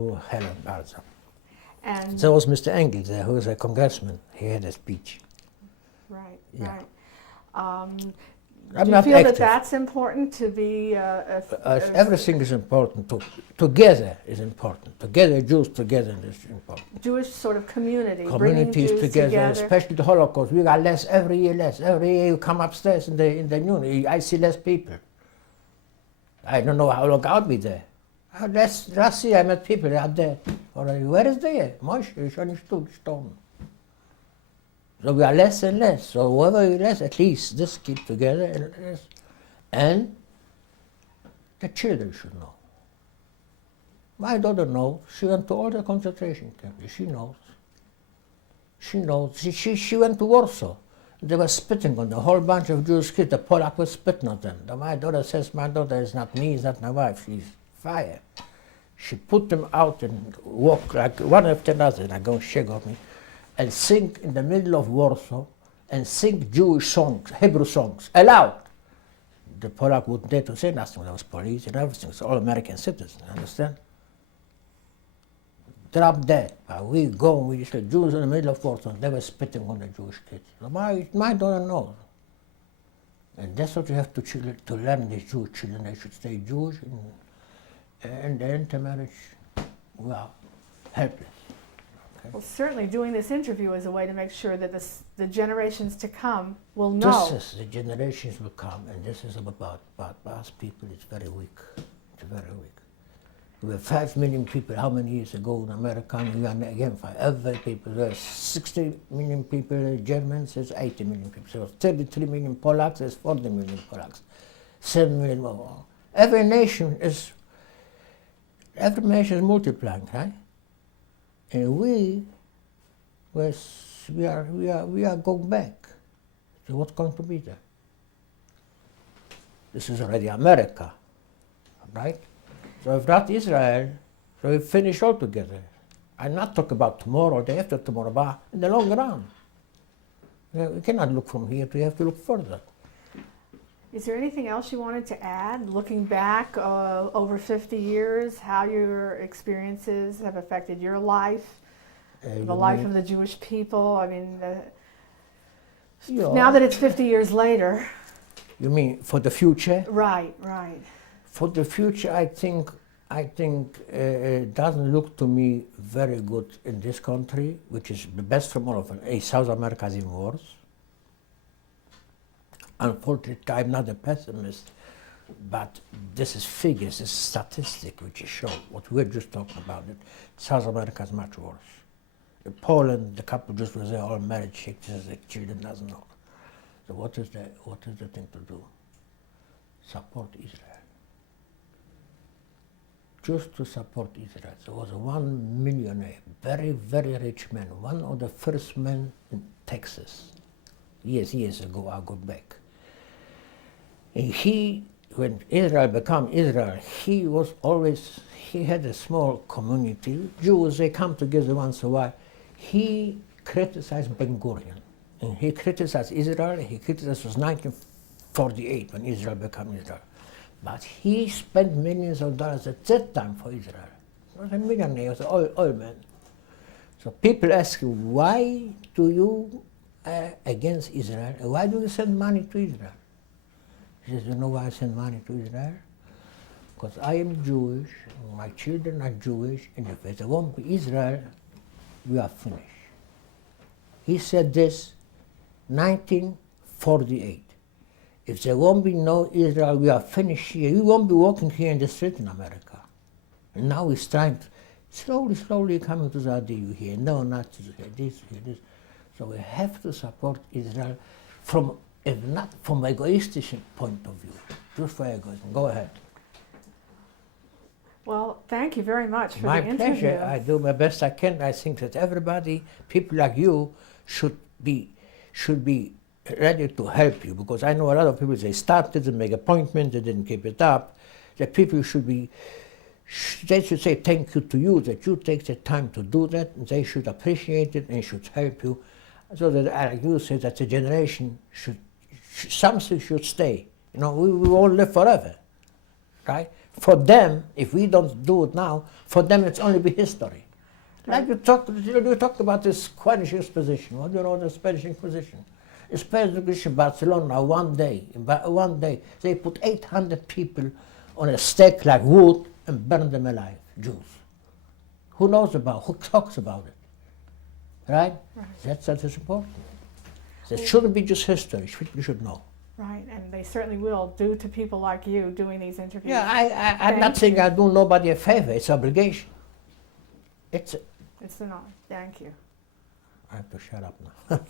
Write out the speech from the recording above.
Helen also. And There was Mr. Engels there, who was a congressman. He had a speech. right, Yeah. right. I'm Do you not feel that active. that's important to be Everything is important. Together is important. Together, Jews together is important. Jewish sort of community, bringing Communities Jews together, especially the Holocaust. We got less every year. Less every year. You come upstairs in the noon, I see less people. I don't know how long I'll be there. Last year I met people out there. Already, where is they? Moshe, ich habe nicht gestorben. So we are less and less. So whoever we less, at least this keep together. And the children should know. My daughter knows. She went to all the concentration camps. She knows. She knows. She went to Warsaw. They were spitting on the whole bunch of Jewish kids. The Polak was spitting on them. My daughter says, my daughter is not me, is not my wife. She's fire. She put them out and walk like one after another. I go shake off me. And sing in the middle of Warsaw and sing Jewish songs, Hebrew songs, aloud. The Polak wouldn't dare to say nothing. There was police and everything. It's all American citizens, understand? Drop dead. We go, we just like Jews in the middle of Warsaw. They were spitting on the Jewish kids. So my daughter knows. And that's what you have to learn, these Jewish children. They should stay Jewish and the intermarriage, well, helpless. Well, certainly doing this interview is a way to make sure that the generations to come will This know. is, the generations will come, and this is about us people. It's very weak. It's very weak. We were 5 million people how many years ago in America, and we are again 5. Every people. There's 60 million people, Germans, there's 80 million people. So 33 million Polacks, there's 40 million Polacks. 7 million more. Every nation is multiplying, right? And we are going back. So what's going to be there? This is already America, right? So if not Israel, so we finish altogether. I'm not talking about tomorrow or day after tomorrow, but in the long run. We cannot look from here, we have to look further. Is there anything else you wanted to add, looking back over 50 years, how your experiences have affected your life, the life of the Jewish people? I mean, now that it's 50 years later. You mean for the future? Right, right. For the future, I think it doesn't look to me very good in this country, which is the best from all of them. South America is even worse. Unfortunately, I'm not a pessimist, but this is figures, this is statistic which is show what we're just talking about. It South America is much worse. In Poland, the couple just was there, all married chicks, the children doesn't know. So what is the thing to do? Support Israel. Just to support Israel. There was one millionaire, very, very rich man, one of the first men in Texas. Years ago, I go back. And when Israel became Israel, he had a small community. Jews, they come together once in a while. He criticized Ben Gurion. And he criticized Israel, he criticized 1948 when Israel became Israel. But he spent millions of dollars at that time for Israel. He was a millionaire, he was an oil man. So people ask him, why do you against Israel? Why do you send money to Israel? He says, you know why I send money to Israel? Because I am Jewish, my children are Jewish, and if there won't be Israel, we are finished. He said this 1948. If there won't be no Israel, we are finished here. We won't be walking here in the street in America. And now he's trying to slowly coming to the idea you hear. No, not this. So we have to support Israel from, if not from egoistic point of view, just for egoism. Go ahead. Well, thank you very much for My the interview. pleasure. I do my best I can. I think that everybody, people like you, should be ready to help you, because I know a lot of people, they started and make appointments, they didn't keep it up. The people they should say thank you to you that you take the time to do that, and they should appreciate it and should help you, so that, like you say, that the generation something should stay. You know, we won't live forever, right? For them, if we don't do it now, for them it's only be history. Like you talked about the Spanish Inquisition. What do you know the Spanish Inquisition? The Spanish Inquisition in Barcelona, one day, they put 800 people on a stake like wood and burned them alive, Jews. Who knows about, who talks about it? Right? That is important. It shouldn't be just history, you should know. Right, and they certainly will, due to people like you doing these interviews. Yeah, I'm not saying I do nobody a favor, it's obligation. It's an honor. Thank you. I have to shut up now.